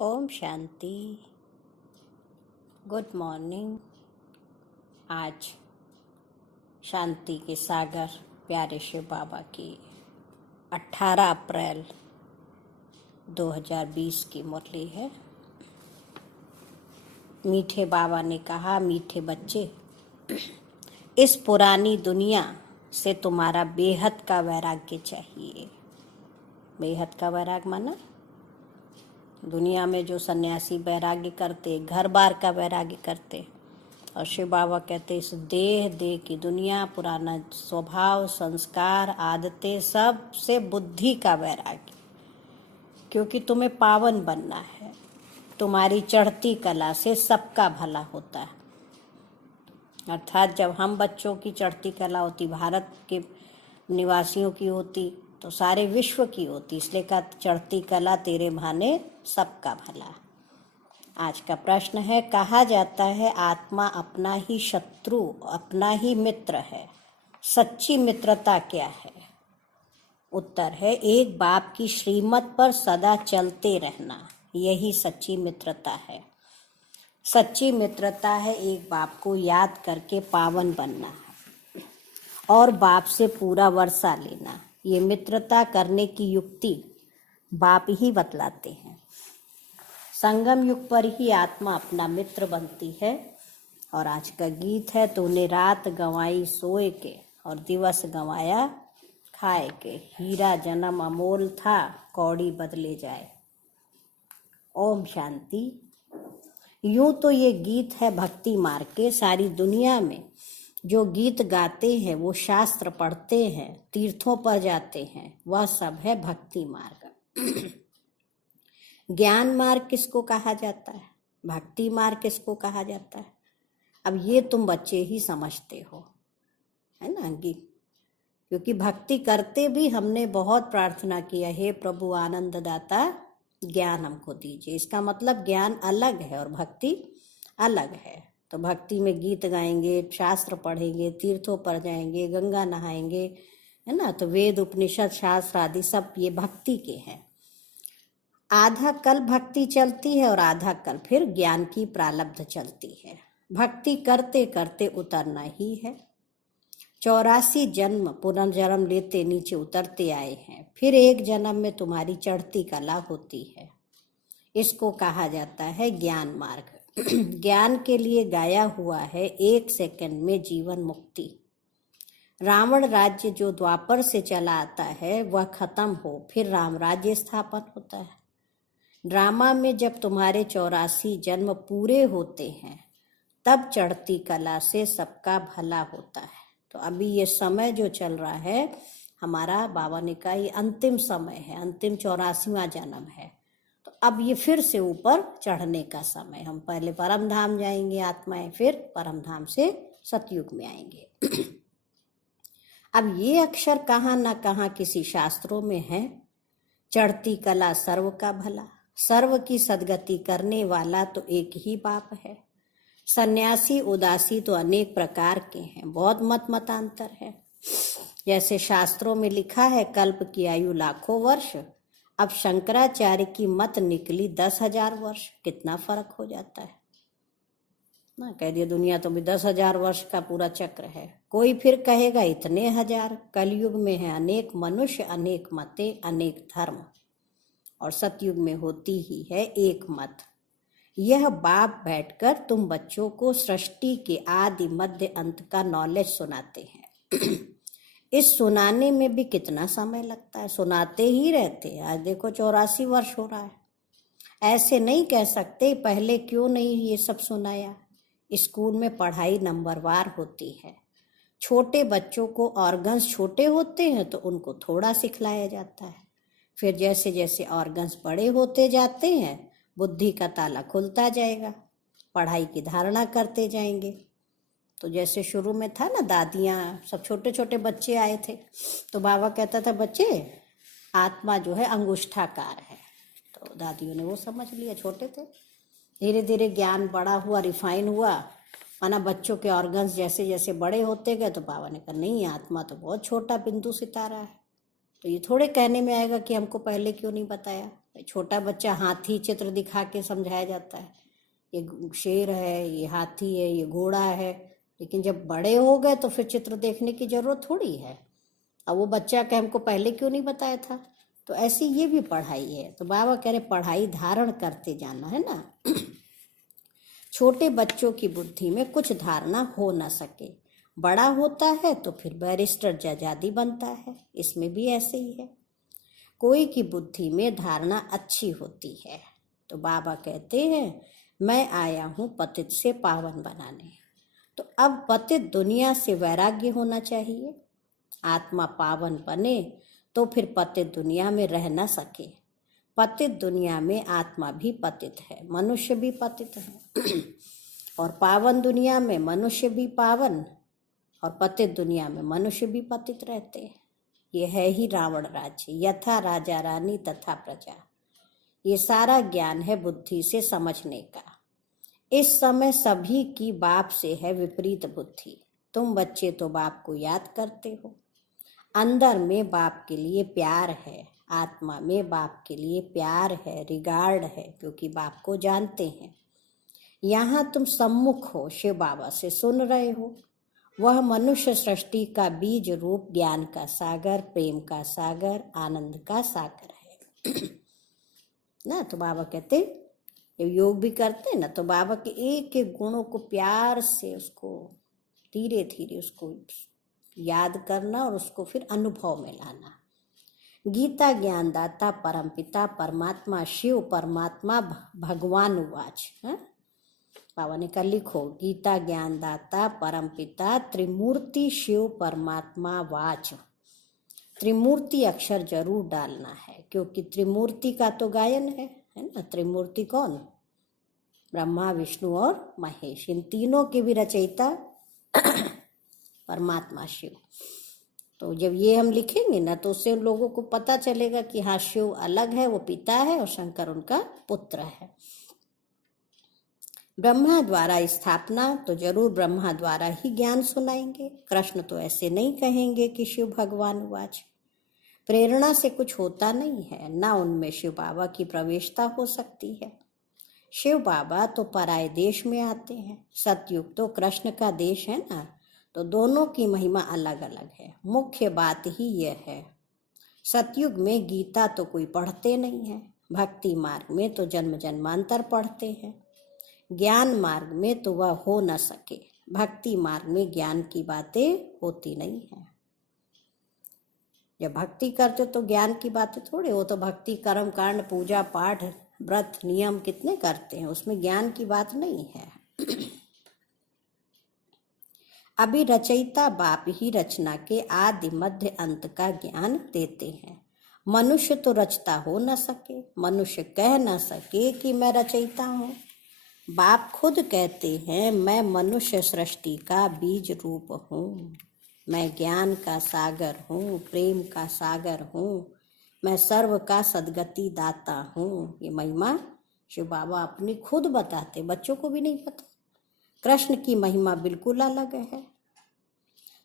Om Shanti. Good morning. आज शांति के सागर प्यारे शिव बाबा की 18 अप्रैल 2020 की मुरली है। मीठे बाबा ने कहा, मीठे बच्चे, इस पुरानी दुनिया से तुम्हारा बेहद का वैराग्य चाहिए। बेहद का वैराग्य माना दुनिया में जो सन्यासी वैराग्य करते, घर बार का वैराग्य करते, और शिव बाबा कहते इस देह की दुनिया, पुराना स्वभाव, संस्कार, आदतें, सब से बुद्धि का वैराग्य, क्योंकि तुम्हें पावन बनना है। तुम्हारी चढ़ती कला से सबका भला होता है। अर्थात जब हम बच्चों की चढ़ती कला होती, भारत के निवासियों की होती, तो सारे विश्व की होती। इसलिए का चढ़ती कला तेरे भाने सबका भला। आज का प्रश्न है, कहा जाता है आत्मा अपना ही शत्रु, अपना ही मित्र है। सच्ची मित्रता क्या है? उत्तर है, एक बाप की श्रीमत पर सदा चलते रहना, यही सच्ची मित्रता है। सच्ची मित्रता है एक बाप को याद करके पावन बनना और बाप से पूरा वर्षा लेना। ये मित्रता करने की युक्ति बाप ही बतलाते हैं। संगम युग पर ही आत्मा अपना मित्र बनती है। और आज का गीत है, तूने रात गंवाई सोए के और दिवस गंवाया खाए के। हीरा जन्म अमोल था, कौड़ी बदले जाए। ओम शांति। यूं तो ये गीत है भक्ति मार्ग के। सारी दुनिया में जो गीत गाते हैं, वो शास्त्र पढ़ते हैं, तीर्थों पर जाते हैं, वह सब है भक्ति मार्ग। ज्ञान मार्ग किसको कहा जाता है? भक्ति मार्ग किसको कहा जाता है? अब ये तुम बच्चे ही समझते हो, है ना। क्योंकि भक्ति करते भी हमने बहुत प्रार्थना किया, हे प्रभु आनंद दाता ज्ञान हमको दीजिए। इसका मतलब ज्ञान अलग है और भक्ति अलग है। तो भक्ति में गीत गाएंगे, शास्त्र पढ़ेंगे, तीर्थों पर जाएंगे, गंगा नहाएंगे, है ना। तो वेद, उपनिषद, शास्त्र आदि सब ये भक्ति के हैं। आधा कल भक्ति चलती है और आधा कल फिर ज्ञान की प्रारब्ध चलती है। भक्ति करते करते उतरना ही है। 84 जन्म पुनर्जन्म लेते नीचे उतरते आए हैं। फिर एक जन्म में तुम्हारी चढ़ती कला होती है। इसको कहा जाता है ज्ञान मार्ग। ज्ञान के लिए गाया हुआ है 1 सेकंड में जीवन मुक्ति। रावण राज्य जो द्वापर से चला आता है, वह खत्म हो, फिर राम राज्य स्थापन होता है। ड्रामा में जब तुम्हारे 84 जन्म पूरे होते हैं, तब चढ़ती कला से सबका भला होता है। तो अभी ये समय जो चल रहा है हमारा, बाबा ने कहा ये अंतिम समय है, अंतिम 84वां जन्म है। तो अब ये फिर से ऊपर चढ़ने का समय। हम पहले परम धाम जाएंगे आत्माएं, फिर परम धाम से सतयुग में आएंगे। अब ये अक्षर कहाँ ना कहाँ किसी शास्त्रों में है, चढ़ती कला सर्व का भला। सर्व की सदगति करने वाला तो एक ही बाप है। सन्यासी उदासी तो अनेक प्रकार के हैं, बहुत मतांतर है। जैसे शास्त्रों में लिखा है कल्प की आयु लाखों वर्ष, अब शंकराचार्य की मत निकली 10,000 वर्ष। कितना फर्क हो जाता है ना। कह दिया दुनिया तो भी 10,000 वर्ष का पूरा चक्र है। कोई फिर कहेगा इतने हजार। कलयुग में है अनेक मनुष्य, अनेक मते, अनेक धर्म, और सतयुग में होती ही है एक मत। यह बाप बैठकर तुम बच्चों को सृष्टि के आदि मध्य अंत का नॉलेज सुनाते हैं। इस सुनाने में भी कितना समय लगता है, सुनाते ही रहते हैं। आज देखो 84 वर्ष हो रहा है। ऐसे नहीं कह सकते पहले क्यों नहीं ये सब सुनाया। स्कूल में पढ़ाई नंबरवार होती है। छोटे बच्चों को ऑर्गन्स छोटे होते हैं तो उनको थोड़ा सिखलाया जाता है। फिर जैसे जैसे ऑर्गन्स बड़े होते जाते हैं, बुद्धि का ताला खुलता जाएगा, पढ़ाई की धारणा करते जाएंगे। तो जैसे शुरू में था ना, दादियाँ सब छोटे छोटे बच्चे आए थे, तो बाबा कहता था बच्चे आत्मा जो है अंगुष्ठाकार है। तो दादियों ने वो समझ लिया, छोटे थे। धीरे धीरे ज्ञान बड़ा हुआ, रिफाइन हुआ, माना बच्चों के ऑर्गन्स जैसे जैसे बड़े होते गए, तो बाबा ने कहा नहीं, आत्मा तो बहुत छोटा बिंदु सितारा है। तो ये थोड़े कहने में आएगा कि हमको पहले क्यों नहीं बताया। छोटा बच्चा हाथी चित्र दिखा के समझाया जाता है, ये शेर है, ये हाथी है, ये घोड़ा है। लेकिन जब बड़े हो गए तो फिर चित्र देखने की जरूरत थोड़ी है। अब वो बच्चा कहे हमको पहले क्यों नहीं बताया था। तो ऐसी ये भी पढ़ाई है। तो बाबा कह रहे पढ़ाई धारण करते जाना है ना। छोटे बच्चों की बुद्धि में कुछ धारणा हो ना सके, बड़ा होता है तो फिर बैरिस्टर जजादी बनता है। इसमें भी ऐसे ही है, कोई की बुद्धि में धारणा अच्छी होती है। तो बाबा कहते हैं मैं आया हूँ पतित से पावन बनाने। तो अब पतित दुनिया से वैराग्य होना चाहिए। आत्मा पावन बने तो फिर पतित दुनिया में रह ना सके। पतित दुनिया में आत्मा भी पतित है, मनुष्य भी पतित है। और पावन दुनिया में मनुष्य भी पावन, और पतित दुनिया में मनुष्य भी पतित रहते हैं। ये है ही रावण राज्य, यथा राजा रानी तथा प्रजा। ये सारा ज्ञान है बुद्धि से समझने का। इस समय सभी की बाप से है विपरीत बुद्धि। तुम बच्चे तो बाप को याद करते हो, अंदर में बाप के लिए प्यार है, आत्मा में बाप के लिए प्यार है, रिगार्ड है, क्योंकि बाप को जानते हैं। यहाँ तुम सम्मुख हो, शिव बाबा से सुन रहे हो। वह मनुष्य सृष्टि का बीज रूप ज्ञान का सागर, प्रेम का सागर, आनंद का सागर है ना। तो बाबा कहते जब योग भी करते हैं ना, तो बाबा के एक एक गुणों को प्यार से उसको धीरे धीरे उसको याद करना और उसको फिर अनुभव में लाना। गीता ज्ञानदाता परमपिता परमात्मा शिव परमात्मा भगवान उवाच। बाबा ने कहा लिखो, गीता ज्ञानदाता परमपिता त्रिमूर्ति शिव परमात्मा वाच। त्रिमूर्ति अक्षर जरूर डालना है, क्योंकि त्रिमूर्ति का तो गायन है ना। त्रिमूर्ति कौन? ब्रह्मा विष्णु और महेश, इन तीनों के भी रचयिता परमात्मा शिव। तो जब ये हम लिखेंगे ना, तो उससे लोगों को पता चलेगा कि हाँ शिव अलग है, वो पिता है, और शंकर उनका पुत्र है। ब्रह्मा द्वारा स्थापना, तो जरूर ब्रह्मा द्वारा ही ज्ञान सुनाएंगे। कृष्ण तो ऐसे नहीं कहेंगे कि शिव भगवान वाच। प्रेरणा से कुछ होता नहीं है, ना उनमें शिव बाबा की प्रवेशता हो सकती है। शिव बाबा तो पराये देश में आते हैं, सतयुग तो कृष्ण का देश है ना। तो दोनों की महिमा अलग अलग है। मुख्य बात ही यह है, सतयुग में गीता तो कोई पढ़ते नहीं है, भक्ति मार्ग में तो जन्म जन्मांतर पढ़ते हैं, ज्ञान मार्ग में तो वह हो न सके। भक्ति मार्ग में ज्ञान की बातें होती नहीं है। जब भक्ति करते तो ज्ञान की बातें थोड़ी, वो तो भक्ति कर्म कांड पूजा पाठ व्रत नियम कितने करते हैं, उसमें ज्ञान की बात नहीं है। अभी रचयिता बाप ही रचना के आदि मध्य अंत का ज्ञान देते हैं। मनुष्य तो रचता हो न सके, मनुष्य कह न सके कि मैं रचयिता हूँ। बाप खुद कहते हैं मैं मनुष्य सृष्टि का बीज रूप हूँ, मैं ज्ञान का सागर हूँ, प्रेम का सागर हूँ, मैं सर्व का सदगति दाता हूँ। ये महिमा शिव बाबा अपनी खुद बताते, बच्चों को भी नहीं पता। कृष्ण की महिमा बिल्कुल अलग है।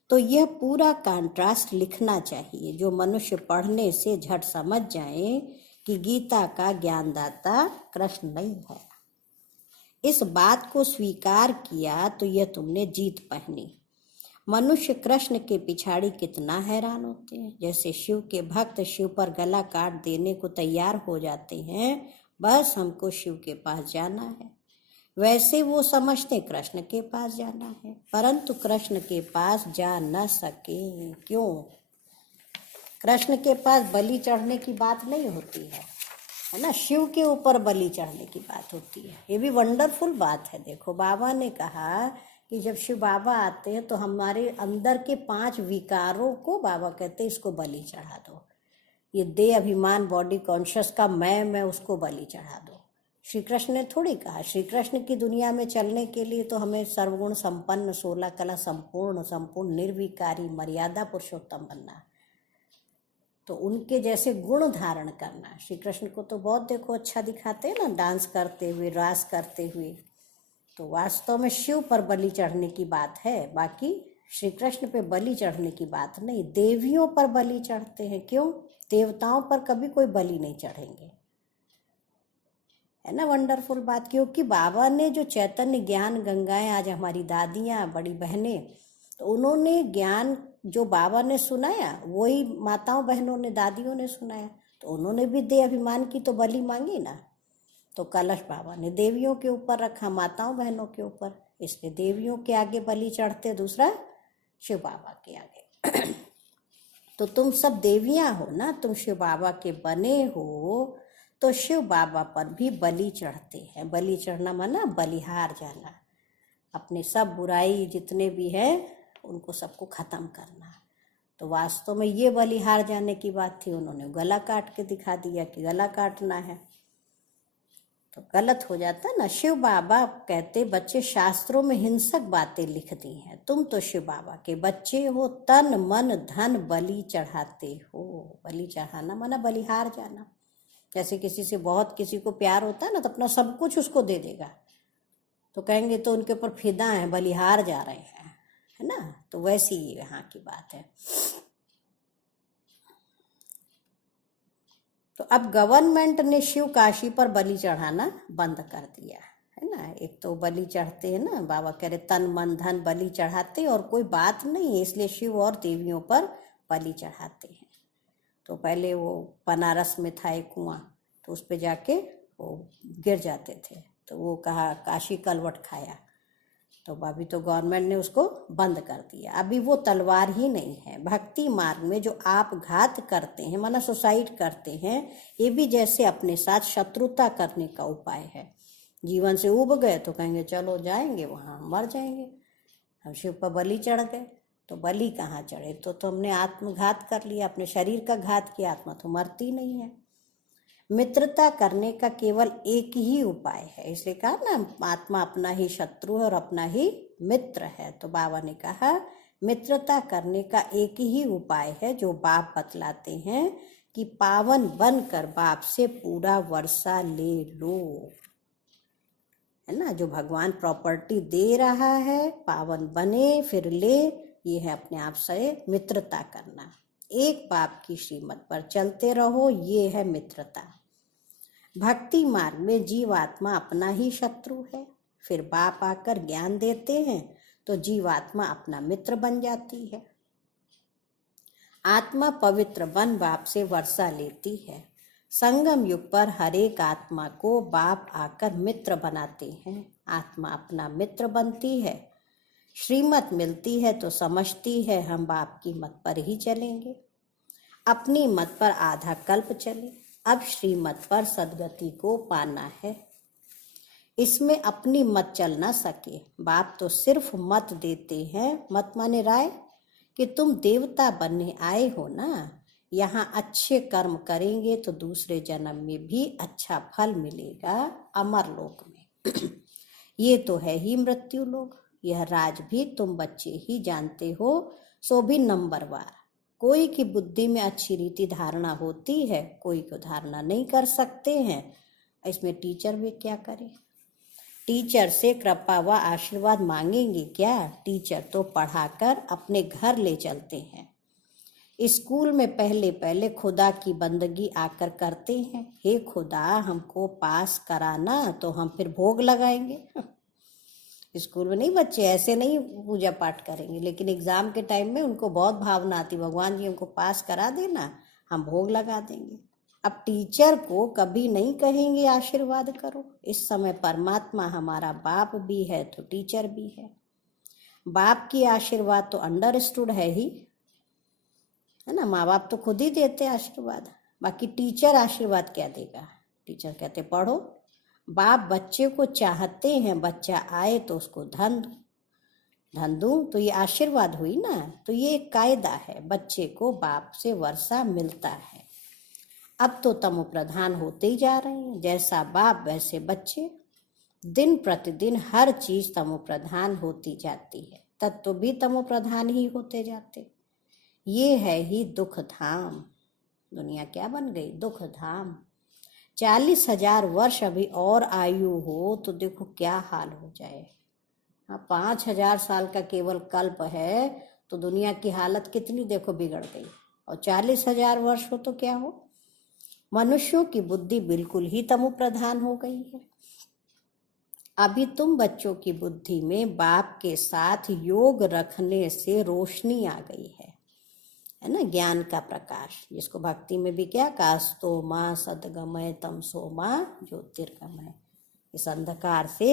तो यह पूरा कंट्रास्ट लिखना चाहिए, जो मनुष्य पढ़ने से झट समझ जाए कि गीता का ज्ञानदाता कृष्ण नहीं है। इस बात को स्वीकार किया तो यह तुमने जीत पहनी। मनुष्य कृष्ण के पिछाड़ी कितना हैरान होते हैं। जैसे शिव के भक्त शिव पर गला काट देने को तैयार हो जाते हैं, बस हमको शिव के पास जाना है, वैसे वो समझते कृष्ण के पास जाना है, परंतु कृष्ण के पास जा न सके। क्यों? कृष्ण के पास बलि चढ़ने की बात नहीं होती है ना, शिव के ऊपर बलि चढ़ने की बात होती है। ये भी वंडरफुल बात है। देखो बाबा ने कहा कि जब शिव बाबा आते हैं तो हमारे अंदर के 5 विकारों को बाबा कहते हैं इसको बलि चढ़ा दो। ये देह अभिमान बॉडी कॉन्शियस का मैं उसको बलि चढ़ा दो। श्री कृष्ण ने थोड़ी कहा। श्री कृष्ण की दुनिया में चलने के लिए तो हमें सर्वगुण संपन्न 16 कला संपूर्ण निर्विकारी मर्यादा पुरुषोत्तम बनना, तो उनके जैसे गुण धारण करना। श्री कृष्ण को तो बहुत देखो अच्छा दिखाते हैं ना, डांस करते हुए, रास करते हुए। तो वास्तव में शिव पर बलि चढ़ने की बात है, बाकी श्री कृष्ण पे बलि चढ़ने की बात नहीं। देवियों पर बलि चढ़ते हैं। क्यों? देवताओं पर कभी कोई बलि नहीं चढ़ेंगे। है ना वंडरफुल बात, क्योंकि बाबा ने जो चैतन्य ज्ञान गंगाएं, आज हमारी दादियाँ बड़ी बहनें, तो उन्होंने ज्ञान जो बाबा ने सुनाया वही माताओं बहनों ने, दादियों ने सुनाया, तो उन्होंने भी दे अभिमान की तो बलि मांगी ना। तो कलश बाबा ने देवियों के ऊपर रखा, माताओं बहनों के ऊपर, इसलिए देवियों के आगे बलि चढ़ते, दूसरा शिव बाबा के आगे। तो तुम सब देवियां हो ना, तुम शिव बाबा के बने हो, तो शिव बाबा पर भी बलि चढ़ते हैं। बलि चढ़ना माना बलिहार जाना, अपने सब बुराई जितने भी है उनको सबको खत्म करना। तो वास्तव में ये बलिहार जाने की बात थी, उन्होंने गला काट के दिखा दिया कि गला काटना है, तो गलत हो जाता ना। शिव बाबा कहते बच्चे शास्त्रों में हिंसक बातें लिख दी हैं, तुम तो शिव बाबा के बच्चे हो, तन मन धन बलि चढ़ाते हो। बलि चढ़ाना माना बलिहार जाना। जैसे किसी से बहुत किसी को प्यार होता है ना, तो अपना सब कुछ उसको दे देगा, तो कहेंगे तो उनके ऊपर फिदा है, बलिहार जा रहे हैं, है ना। तो वैसी यहाँ की बात है। तो अब गवर्नमेंट ने शिव काशी पर बलि चढ़ाना बंद कर दिया है ना। एक तो बलि चढ़ते हैं ना, बाबा कह रहे तन मन धन बलि चढ़ाते, और कोई बात नहीं है, इसलिए शिव और देवियों पर बलि चढ़ाते हैं। तो पहले वो बनारस में था एक कुआं, तो उस पे जाके वो गिर जाते थे, तो वो कहा काशी कलवट खाया, तो अभी तो गवर्नमेंट ने उसको बंद कर दिया। अभी वो तलवार ही नहीं है। भक्ति मार्ग में जो आप घात करते हैं, माना सुसाइड करते हैं, ये भी जैसे अपने साथ शत्रुता करने का उपाय है। जीवन से उब गए तो कहेंगे चलो जाएंगे वहाँ, मर जाएंगे। हम शिव पर बलि चढ़ गए, तो बलि कहाँ चढ़े, तो हमने आत्मघात कर लिया, अपने शरीर का घात किया, आत्मा तो मरती नहीं है। मित्रता करने का केवल एक ही उपाय है, इसलिए कहा ना आत्मा अपना ही शत्रु है और अपना ही मित्र है। तो बाबा ने कहा मित्रता करने का एक ही उपाय है, जो बाप बतलाते हैं कि पावन बनकर बाप से पूरा वर्षा ले लो, है ना। जो भगवान प्रॉपर्टी दे रहा है, पावन बने फिर ले, ये है अपने आप से मित्रता करना। एक बाप की श्रीमत पर चलते रहो, ये है मित्रता। भक्ति मार्ग में जीवात्मा अपना ही शत्रु है, फिर बाप आकर ज्ञान देते हैं तो जीवात्मा अपना मित्र बन जाती है। आत्मा पवित्र बन बाप से वर्षा लेती है। संगम युग पर हर एक आत्मा को बाप आकर मित्र बनाते हैं, आत्मा अपना मित्र बनती है। श्रीमत मिलती है तो समझती है हम बाप की मत पर ही चलेंगे, अपनी मत पर आधा कल्प चले, अब श्रीमत पर सदगति को पाना है। इसमें अपनी मत चल ना सके, बाप तो सिर्फ मत देते हैं, मत माने राय, कि तुम देवता बनने आए हो ना, यहाँ अच्छे कर्म करेंगे तो दूसरे जन्म में भी अच्छा फल मिलेगा अमर लोक में। ये तो है ही मृत्यु लोक, यह राज भी तुम बच्चे ही जानते हो, सो भी नंबरवार। कोई की बुद्धि में अच्छी रीति धारणा होती है, कोई को धारणा नहीं कर सकते हैं, इसमें टीचर भी क्या करे। टीचर से कृपा व आशीर्वाद मांगेंगे क्या, टीचर तो पढ़ाकर अपने घर ले चलते हैं। स्कूल में पहले पहले खुदा की बंदगी आकर करते हैं, हे खुदा हमको पास कराना तो हम फिर भोग लगाएंगे। स्कूल में नहीं, बच्चे ऐसे नहीं पूजा पाठ करेंगे, लेकिन एग्जाम के टाइम में उनको बहुत भावना आती, भगवान जी हमको पास करा देना, हम भोग लगा देंगे। अब टीचर को कभी नहीं कहेंगे आशीर्वाद करो। इस समय परमात्मा हमारा बाप भी है तो टीचर भी है। बाप की आशीर्वाद तो अंडरस्टूड है ही, है ना, माँ बाप तो खुद ही देते आशीर्वाद, बाकी टीचर आशीर्वाद क्या देगा। टीचर कहते पढ़ो, बाप बच्चे को चाहते हैं, बच्चा आए तो उसको धन दूं, तो ये आशीर्वाद हुई ना। तो ये एक कायदा है, बच्चे को बाप से वर्षा मिलता है। अब तो तमो प्रधान होते ही जा रहे हैं, जैसा बाप वैसे बच्चे, दिन प्रतिदिन हर चीज तमो प्रधान होती जाती है, तत्व भी तमो प्रधान ही होते जाते। ये है ही दुख धाम। दुनिया क्या बन गई, दुख धाम। 40,000 वर्ष अभी और आयु हो तो देखो क्या हाल हो जाए। हाँ, 5,000 साल का केवल कल्प है तो दुनिया की हालत कितनी देखो बिगड़ गई, और 40,000 वर्ष हो तो क्या हो। मनुष्यों की बुद्धि बिल्कुल ही तमो प्रधान हो गई है। अभी तुम बच्चों की बुद्धि में बाप के साथ योग रखने से रोशनी आ गई है ना, ज्ञान का प्रकाश, जिसको भक्ति में भी क्या कहा, स्तोमा सदगमय तमसोमा ज्योतिर्गमय। इस अंधकार से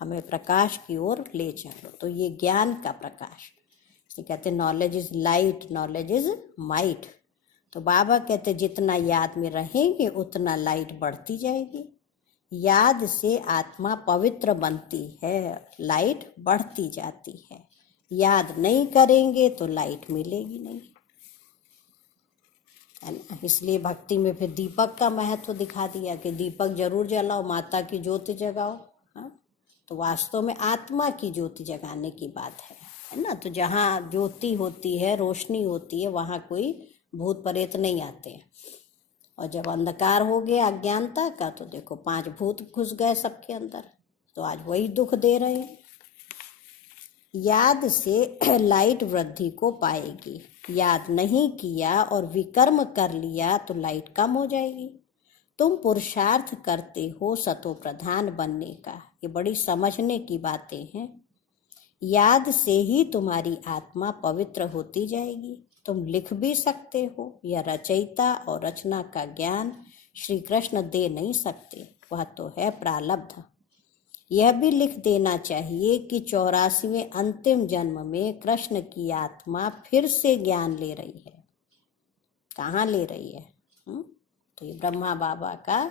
हमें प्रकाश की ओर ले चलो। तो ये ज्ञान का प्रकाश, इसे कहते knowledge is light, knowledge is might. तो बाबा कहते जितना याद में रहेंगे उतना लाइट बढ़ती जाएगी। याद से आत्मा पवित्र बनती है, लाइट बढ़ती जाती है। याद नहीं करेंगे तो लाइट मिलेगी नहीं, है ना। इसलिए भक्ति में फिर दीपक का महत्व दिखा दिया कि दीपक जरूर जलाओ, माता की ज्योति जगाओ। हाँ, तो वास्तव में आत्मा की ज्योति जगाने की बात है ना। तो जहाँ ज्योति होती है, रोशनी होती है, वहाँ कोई भूत प्रेत नहीं आते हैं। और जब अंधकार हो गया अज्ञानता का, तो देखो 5 भूत घुस गए सबके अंदर, तो आज वही दुख दे रहे हैं। याद से लाइट वृद्धि को पाएगी। याद नहीं किया और विकर्म कर लिया तो लाइट कम हो जाएगी। तुम पुरुषार्थ करते हो सतो प्रधान बनने का, ये बड़ी समझने की बातें हैं। याद से ही तुम्हारी आत्मा पवित्र होती जाएगी। तुम लिख भी सकते हो, यह रचयिता और रचना का ज्ञान श्री कृष्ण दे नहीं सकते, वह तो है प्रारब्ध। यह भी लिख देना चाहिए कि 84वें अंतिम जन्म में कृष्ण की आत्मा फिर से ज्ञान ले रही है। कहाँ ले रही है? तो ये ब्रह्मा बाबा का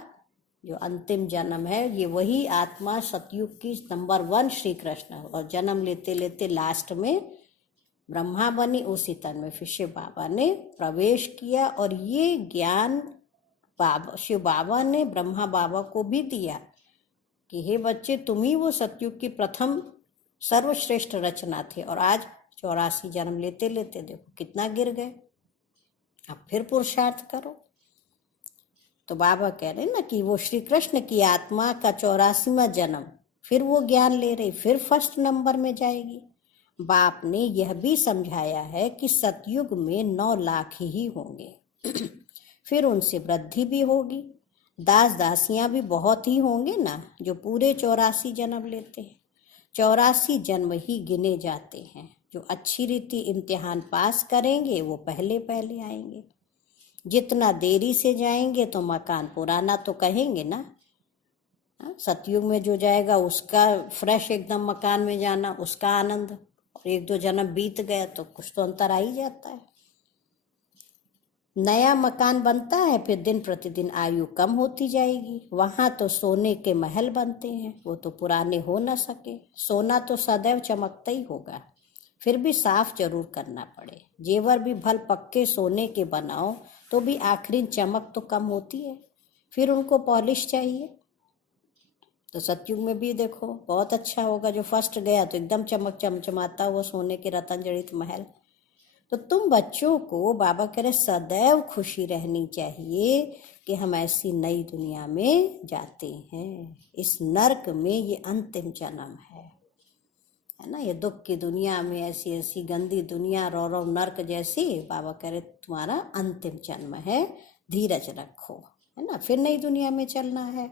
जो अंतिम जन्म है, ये वही आत्मा सतयुग की नंबर 1 श्री कृष्ण, और जन्म लेते लेते लास्ट में ब्रह्मा बनी, उसी तन में फिर शिव बाबा ने प्रवेश किया। और ये ज्ञान बाबा शिव बाबा ने ब्रह्मा बाबा को भी दिया कि हे बच्चे, तुम ही वो सतयुग की प्रथम सर्वश्रेष्ठ रचना थे। और आज 84 जन्म लेते लेते देखो कितना गिर गए। अब फिर पुरुषार्थ करो। तो बाबा कह रहे ना कि वो श्री कृष्ण की आत्मा का 84वां जन्म, फिर वो ज्ञान ले रही, फिर फर्स्ट नंबर में जाएगी। बाप ने यह भी समझाया है कि सतयुग में 9 लाख ही होंगे फिर उनसे वृद्धि भी होगी। दास दासियां भी बहुत ही होंगे ना, जो पूरे 84 जन्म लेते हैं। 84 जन्म ही गिने जाते हैं। जो अच्छी रीति इम्तिहान पास करेंगे वो पहले पहले आएंगे। जितना देरी से जाएंगे तो मकान पुराना तो कहेंगे ना। सतयुग में जो जाएगा उसका फ्रेश एकदम मकान में जाना, उसका आनंद। और 1-2 जन्म बीत गया तो कुछ तो अंतर आ ही जाता है। नया मकान बनता है, फिर दिन प्रतिदिन आयु कम होती जाएगी। वहां तो सोने के महल बनते हैं, वो तो पुराने हो न सके। सोना तो सदैव चमकता ही होगा, फिर भी साफ जरूर करना पड़े। जेवर भी भल पक्के सोने के बनाओ तो भी आखिरी चमक तो कम होती है, फिर उनको पॉलिश चाहिए। तो सतयुग में भी देखो बहुत अच्छा होगा, जो फर्स्ट गया तो एकदम चमक चमचमाता हुआ सोने के रतन जड़ित महल। तो तुम बच्चों को बाबा कह रहे सदैव खुशी रहनी चाहिए कि हम ऐसी नई दुनिया में जाते हैं। इस नर्क में ये अंतिम जन्म है ना। ये दुख की दुनिया में, ऐसी ऐसी गंदी दुनिया, रो नर्क जैसी, बाबा कह रहे तुम्हारा अंतिम जन्म है, धीरज रखो, है ना। फिर नई दुनिया में चलना है।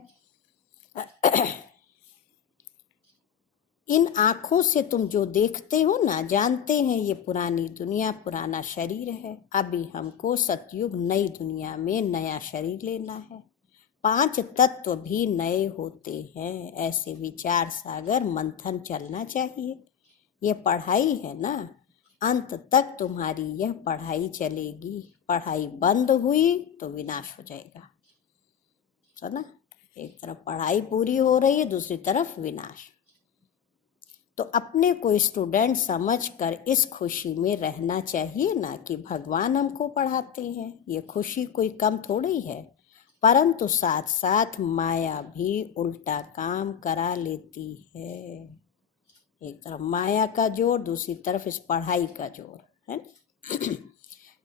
इन आँखों से तुम जो देखते हो ना, जानते हैं ये पुरानी दुनिया, पुराना शरीर है। अभी हमको सतयुग नई दुनिया में नया शरीर लेना है। 5 तत्व भी नए होते हैं। ऐसे विचार सागर मंथन चलना चाहिए। ये पढ़ाई है ना, अंत तक तुम्हारी यह पढ़ाई चलेगी। पढ़ाई बंद हुई तो विनाश हो जाएगा। तो ना, एक तरफ पढ़ाई पूरी हो रही है, दूसरी तरफ विनाश। तो अपने को स्टूडेंट समझकर इस खुशी में रहना चाहिए ना कि भगवान हमको पढ़ाते हैं। ये खुशी कोई कम थोड़ी है, परंतु साथ साथ माया भी उल्टा काम करा लेती है। एक तरफ माया का जोर, दूसरी तरफ इस पढ़ाई का जोर, है ना।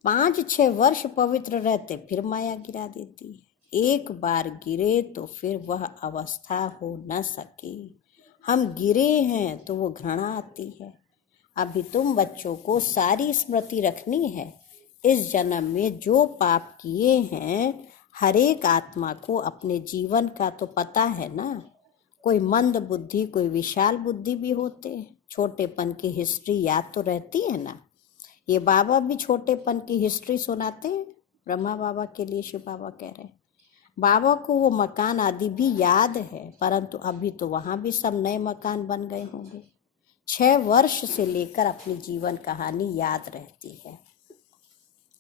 5-6 वर्ष पवित्र रहते फिर माया गिरा देती है। एक बार गिरे तो फिर वह अवस्था हो न सके। हम गिरे हैं तो वो घृणा आती है। अभी तुम बच्चों को सारी स्मृति रखनी है। इस जन्म में जो पाप किए हैं हर एक आत्मा को अपने जीवन का तो पता है ना। कोई मंद बुद्धि, कोई विशाल बुद्धि भी होते हैं। छोटेपन की हिस्ट्री याद तो रहती है ना। ये बाबा भी छोटेपन की हिस्ट्री सुनाते हैं। ब्रह्मा बाबा के लिए शिव बाबा कह रहे हैं बाबा को वो मकान आदि भी याद है, परंतु अभी तो वहां भी सब नए मकान बन गए होंगे। 6 वर्ष से लेकर अपनी जीवन कहानी याद रहती है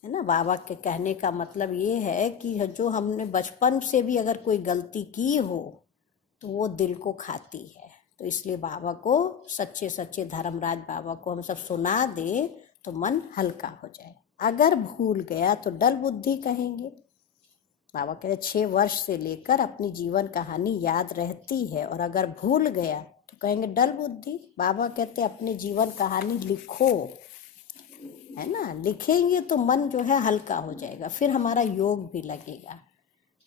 ना। बाबा के कहने का मतलब ये है कि जो हमने बचपन से भी अगर कोई गलती की हो तो वो दिल को खाती है। तो इसलिए बाबा को, सच्चे सच्चे धर्मराज बाबा को हम सब सुना दे तो मन हल्का हो जाए। अगर भूल गया तो डल बुद्धि कहेंगे। बाबा कहते 6 वर्ष से लेकर अपनी जीवन कहानी याद रहती है, और अगर भूल गया तो कहेंगे डल बुद्धि। बाबा कहते अपनी जीवन कहानी लिखो, है ना। लिखेंगे तो मन जो है हल्का हो जाएगा, फिर हमारा योग भी लगेगा,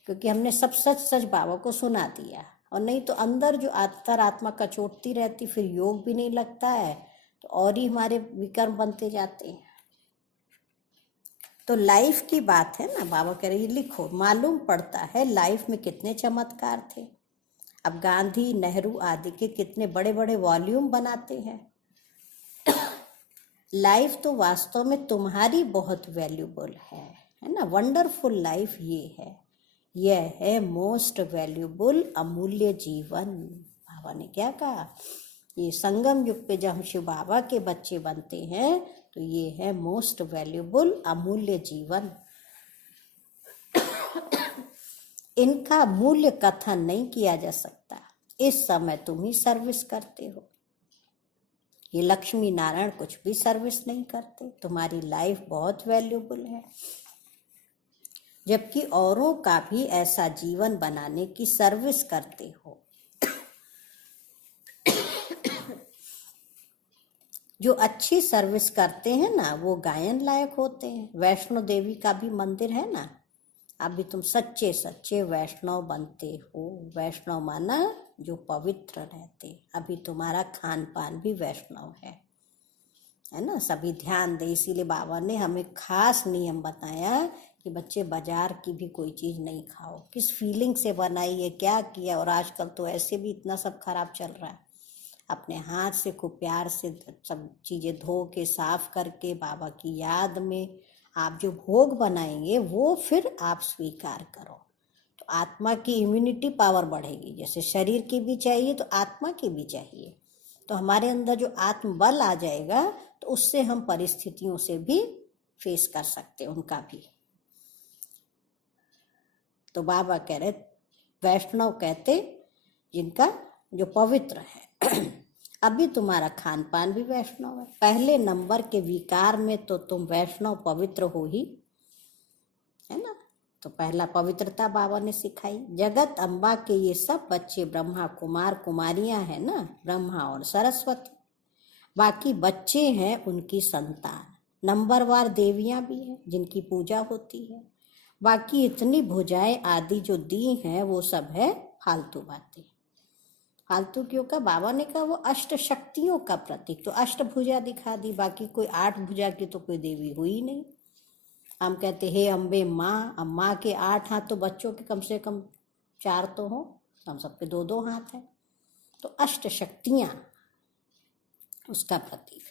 क्योंकि हमने सब सच सच बाबा को सुना दिया। और नहीं तो अंदर जो अंतरात्मा कचोटती रहती, फिर योग भी नहीं लगता है, तो और ही हमारे विकर्म बनते जाते हैं। तो लाइफ की बात है ना, बाबा कह रहे लिखो। मालूम पड़ता है लाइफ में कितने चमत्कार थे। अब गांधी, नेहरू आदि के कितने बड़े बड़े वॉल्यूम बनाते हैं। लाइफ तो वास्तव में तुम्हारी बहुत वैल्यूबल है ना। वंडरफुल लाइफ ये है, यह है मोस्ट वैल्यूबल, अमूल्य जीवन। बाबा ने क्या कहा, ये संगम युग पे जब हम शिव बाबा के बच्चे बनते हैं तो ये है मोस्ट वैल्यूबल, अमूल्य जीवन। इनका मूल्य कथन नहीं किया जा सकता। इस समय तुम ही सर्विस करते हो। ये लक्ष्मी नारायण कुछ भी सर्विस नहीं करते। तुम्हारी लाइफ बहुत वैल्यूबल है, जबकि औरों का भी ऐसा जीवन बनाने की सर्विस करते हो। जो अच्छी सर्विस करते हैं ना, वो गायन लायक होते हैं। वैष्णो देवी का भी मंदिर है ना। अभी तुम सच्चे सच्चे वैष्णव बनते हो। वैष्णव माना जो पवित्र रहते। अभी तुम्हारा खान पान भी वैष्णव है ना। सभी ध्यान दे। इसीलिए बाबा ने हमें खास नियम बताया कि बच्चे बाजार की भी कोई चीज नहीं खाओ। किस फीलिंग से बनाई है, क्या किया। और आजकल तो ऐसे भी इतना सब खराब चल रहा है। अपने हाथ से खूब प्यार से सब चीजें धो के साफ करके बाबा की याद में आप जो भोग बनाएंगे वो फिर आप स्वीकार करो, तो आत्मा की इम्यूनिटी पावर बढ़ेगी। जैसे शरीर की भी चाहिए तो आत्मा की भी चाहिए। तो हमारे अंदर जो आत्मबल आ जाएगा तो उससे हम परिस्थितियों से भी फेस कर सकते हैं, उनका भी। तो बाबा कह रहे वैष्णव कहते जिनका जो पवित्र है। अभी तुम्हारा खान पान भी वैष्णव है। पहले नंबर के विकार में तो तुम वैष्णव पवित्र हो ही, है ना। तो पहला पवित्रता बाबा ने सिखाई। जगत अम्बा के ये सब बच्चे ब्रह्मा कुमार कुमारियां हैं ना, ब्रह्मा और सरस्वती। बाकी बच्चे हैं उनकी संतान। नंबरवार देवियां भी हैं जिनकी पूजा होती है। बाकी इतनी भुजाएं आदि जो दी हैं वो सब है फालतू बातें। फालतू क्यों का, बाबा ने कहा वो अष्ट शक्तियों का प्रतीक। तो अष्ट भुजा दिखा दी, बाकी कोई 8 भुजा की तो कोई देवी हुई नहीं। हम कहते हे अम्बे माँ। अब माँ के 8 हाथ तो बच्चों के कम से कम 4 तो हो, हम सबके 2-2 हाथ है। तो अष्ट शक्तियां उसका प्रतीक।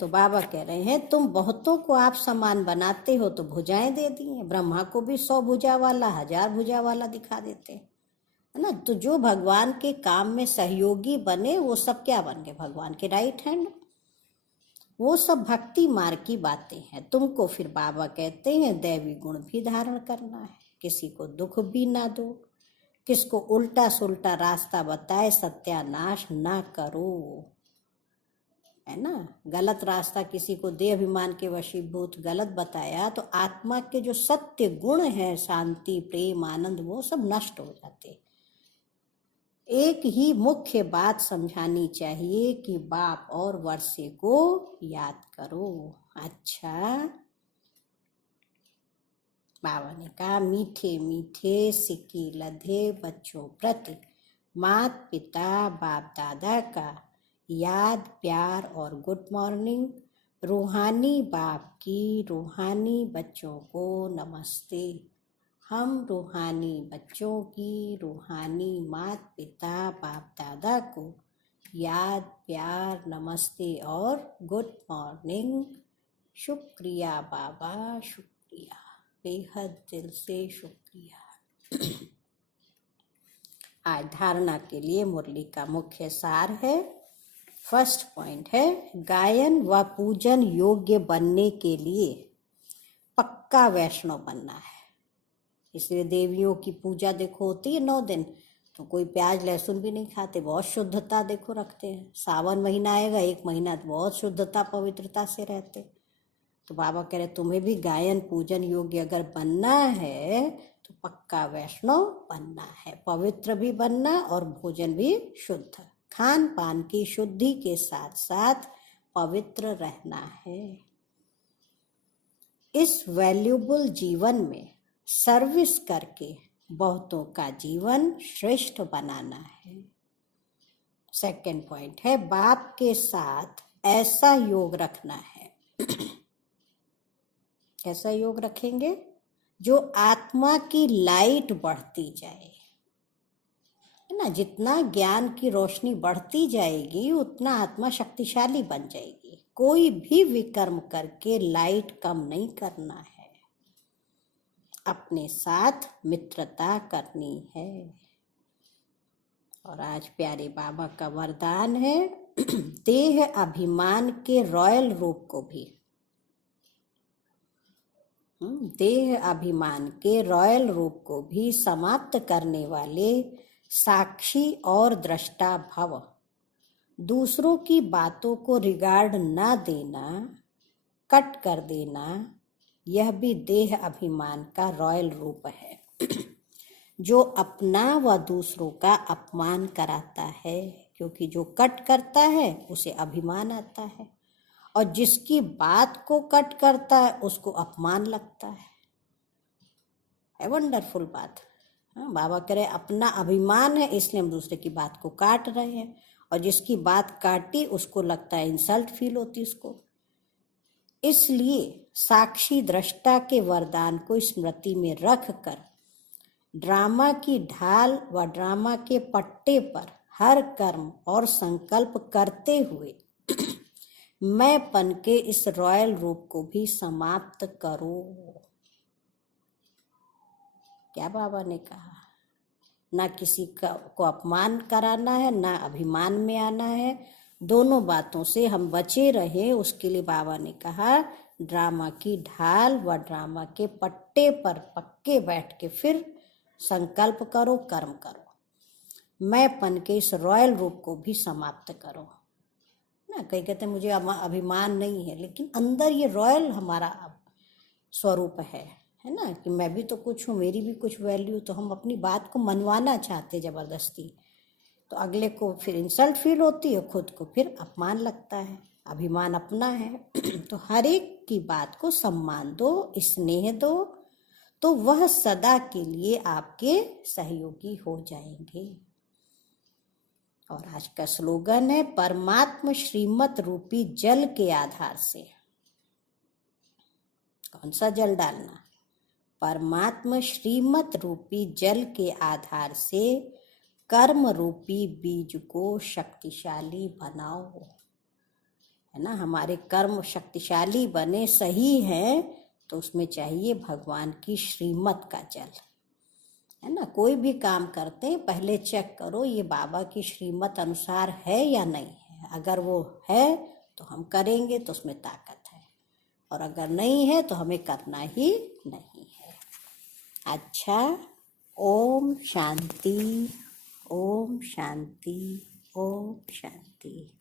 तो बाबा कह रहे हैं तुम बहुतों को आप समान बनाते हो तो भुजाएं दे दी हैं। ब्रह्मा को भी 100 भुजा वाला, 1000 भुजा वाला दिखा देते हैं, है ना। तो जो भगवान के काम में सहयोगी बने वो सब क्या बन गए, भगवान के राइट हैंड। वो सब भक्ति मार्ग की बातें हैं। तुमको फिर बाबा कहते हैं दैवी गुण भी धारण करना है। किसी को दुख भी ना दो, किसको उल्टा सुल्टा रास्ता बताए सत्यानाश ना करो, है ना। गलत रास्ता किसी को दे अभिमान के वशीभूत गलत बताया तो आत्मा के जो सत्य गुण है, शांति प्रेम आनंद, वो सब नष्ट हो जाते। एक ही मुख्य बात समझानी चाहिए कि बाप और वर्षे को याद करो। अच्छा, बाबा ने कहा मीठे मीठे सिक्की लधे बच्चों प्रति माता पिता बाप दादा का याद प्यार और गुड मॉर्निंग रूहानी बाप की रूहानी बच्चों को नमस्ते। हम रूहानी बच्चों की रूहानी माता पिता बाप दादा को याद प्यार नमस्ते और गुड मॉर्निंग। शुक्रिया बाबा, शुक्रिया, बेहद दिल से शुक्रिया। आज धारणा के लिए मुरली का मुख्य सार है। फर्स्ट पॉइंट है, गायन व पूजन योग्य बनने के लिए पक्का वैष्णव बनना है। इसलिए देवियों की पूजा देखो होती है 9 दिन, तो कोई प्याज लहसुन भी नहीं खाते, बहुत शुद्धता देखो रखते हैं। सावन महीना आएगा, 1 महीना तो बहुत शुद्धता पवित्रता से रहते। तो बाबा कह रहे तुम्हें भी गायन पूजन योग्य अगर बनना है तो पक्का वैष्णव बनना है, पवित्र भी बनना और भोजन भी शुद्ध, खान पान की शुद्धि के साथ साथ पवित्र रहना है। इस वैल्यूबल जीवन में सर्विस करके बहुतों का जीवन श्रेष्ठ बनाना है। सेकंड पॉइंट है, बाप के साथ ऐसा योग रखना है। कैसा योग रखेंगे? जो आत्मा की लाइट बढ़ती जाए, है ना। जितना ज्ञान की रोशनी बढ़ती जाएगी उतना आत्मा शक्तिशाली बन जाएगी। कोई भी विकर्म करके लाइट कम नहीं करना है, अपने साथ मित्रता करनी है। और आज प्यारे बाबा का वरदान है, देह अभिमान के रॉयल रूप को भी, देह अभिमान के रॉयल रूप को भी समाप्त करने वाले साक्षी और दृष्टा भव। दूसरों की बातों को रिगार्ड ना देना, कट कर देना, यह भी देह अभिमान का रॉयल रूप है। जो अपना व दूसरों का अपमान कराता है, क्योंकि जो कट करता है उसे अभिमान आता है, और जिसकी बात को कट करता है उसको अपमान लगता है। वंडरफुल बात। हाँ, बाबा कह रहे अपना अभिमान है इसलिए हम दूसरे की बात को काट रहे हैं, और जिसकी बात काटी उसको लगता है इंसल्ट फील होती उसको। इसलिए साक्षी दृष्टा के वरदान को स्मृति में रख कर ड्रामा की ढाल व ड्रामा के पट्टे पर हर कर्म और संकल्प करते हुए मैंपन के इस रॉयल रूप को भी समाप्त करो। क्या बाबा ने कहा? ना किसी को अपमान कराना है, ना अभिमान में आना है। दोनों बातों से हम बचे रहे, उसके लिए बाबा ने कहा ड्रामा की ढाल व ड्रामा के पट्टे पर पक्के बैठ के फिर संकल्प करो, कर्म करो। मैंपन के इस रॉयल रूप को भी समाप्त करो ना। कई कहते हैं मुझे अभिमान नहीं है, लेकिन अंदर ये रॉयल हमारा स्वरूप है ना, कि मैं भी तो कुछ हूँ, मेरी भी कुछ वैल्यू। तो हम अपनी बात को मनवाना चाहते जबरदस्ती, तो अगले को फिर इंसल्ट फील होती है, खुद को फिर अपमान लगता है, अभिमान अपना है। तो हर एक की बात को सम्मान दो, स्नेह दो, तो वह सदा के लिए आपके सहयोगी हो जाएंगे। और आज का स्लोगन है, परमात्मा श्रीमत रूपी जल के आधार से। कौन सा जल डालना? परमात्मा श्रीमत रूपी जल के आधार से कर्म रूपी बीज को शक्तिशाली बनाओ, है ना। हमारे कर्म शक्तिशाली बने, सही है, तो उसमें चाहिए भगवान की श्रीमत का जल, है ना। कोई भी काम करते हैं पहले चेक करो ये बाबा की श्रीमत अनुसार है या नहीं है। अगर वो है तो हम करेंगे, तो उसमें ताकत है, और अगर नहीं है तो हमें करना ही नहीं है। अच्छा, ओम शांति, ओम शांति, ओम शांति।